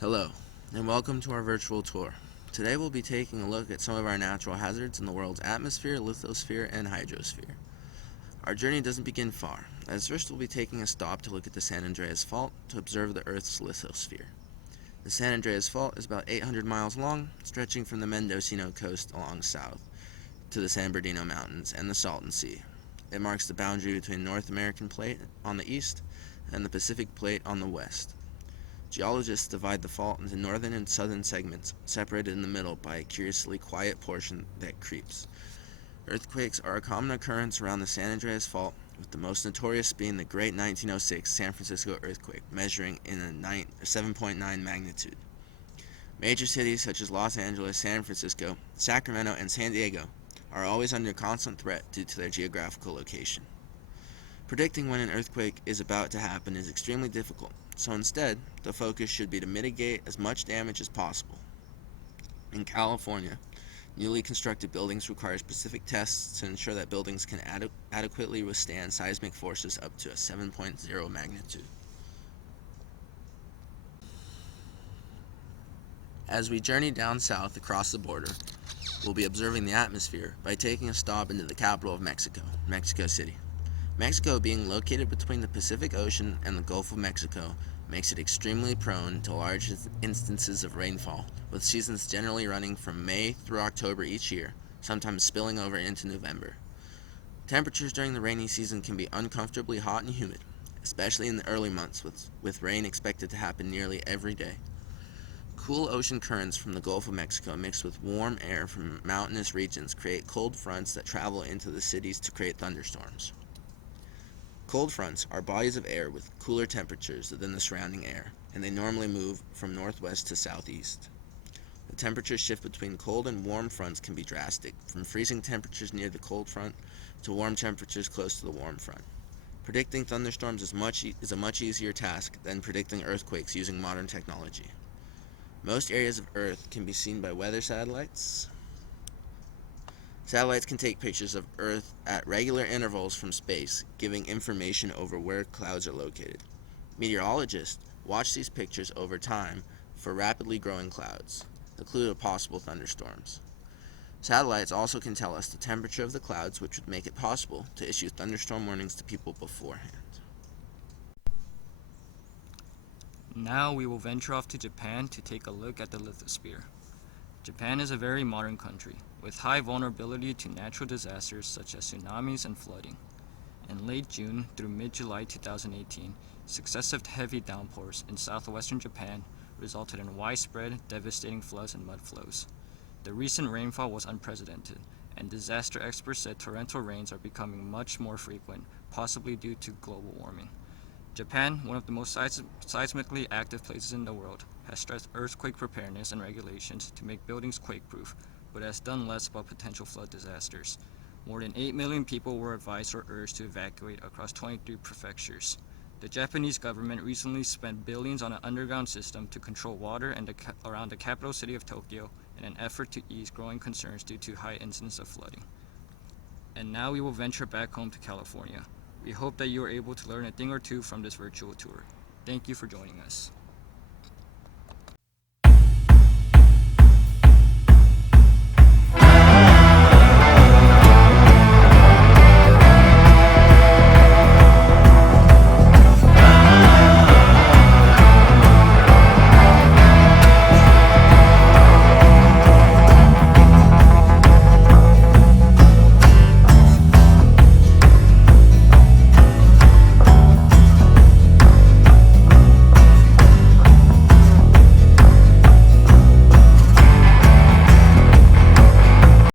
Hello, and welcome to our virtual tour. Today we'll be taking a look at some of our natural hazards in the world's atmosphere, lithosphere, and hydrosphere. Our journey doesn't begin far, as first we'll be taking a stop to look at the San Andreas Fault to observe the Earth's lithosphere. The San Andreas Fault is about 800 miles long, stretching from the Mendocino coast along south to the San Bernardino Mountains and the Salton Sea. It marks the boundary between North American Plate on the east and the Pacific Plate on the west. Geologists divide the fault into northern and southern segments, separated in the middle by a curiously quiet portion that creeps. Earthquakes are a common occurrence around the San Andreas Fault, with the most notorious being the Great 1906 San Francisco earthquake, measuring in a 7.9 magnitude. Major cities such as Los Angeles, San Francisco, Sacramento, and San Diego are always under constant threat due to their geographical location. Predicting when an earthquake is about to happen is extremely difficult, so instead, the focus should be to mitigate as much damage as possible. In California, newly constructed buildings require specific tests to ensure that buildings can adequately withstand seismic forces up to a 7.0 magnitude. As we journey down south across the border, we'll be observing the atmosphere by taking a stop into the capital of Mexico, Mexico City. Mexico, being located between the Pacific Ocean and the Gulf of Mexico, makes it extremely prone to large instances of rainfall, with seasons generally running from May through October each year, sometimes spilling over into November. Temperatures during the rainy season can be uncomfortably hot and humid, especially in the early months, with rain expected to happen nearly every day. Cool ocean currents from the Gulf of Mexico mixed with warm air from mountainous regions create cold fronts that travel into the cities to create thunderstorms. Cold fronts are bodies of air with cooler temperatures than the surrounding air, and they normally move from northwest to southeast. The temperature shift between cold and warm fronts can be drastic, from freezing temperatures near the cold front to warm temperatures close to the warm front. Predicting thunderstorms is a much easier task than predicting earthquakes using modern technology. Most areas of Earth can be seen by weather satellites. Satellites can take pictures of Earth at regular intervals from space, giving information over where clouds are located. Meteorologists watch these pictures over time for rapidly growing clouds, the clue to possible thunderstorms. Satellites also can tell us the temperature of the clouds, which would make it possible to issue thunderstorm warnings to people beforehand. Now we will venture off to Japan to take a look at the lithosphere. Japan is a very modern country, with high vulnerability to natural disasters such as tsunamis and flooding. In late June through mid-July 2018, successive heavy downpours in southwestern Japan resulted in widespread, devastating floods and mud flows. The recent rainfall was unprecedented, and disaster experts said torrential rains are becoming much more frequent, possibly due to global warming. Japan, one of the most seismically active places in the world, has stressed earthquake preparedness and regulations to make buildings quake-proof, but has done less about potential flood disasters. More than 8 million people were advised or urged to evacuate across 23 prefectures. The Japanese government recently spent billions on an underground system to control water around the capital city of Tokyo in an effort to ease growing concerns due to high incidence of flooding. And now we will venture back home to California. We hope that you are able to learn a thing or two from this virtual tour. Thank you for joining us.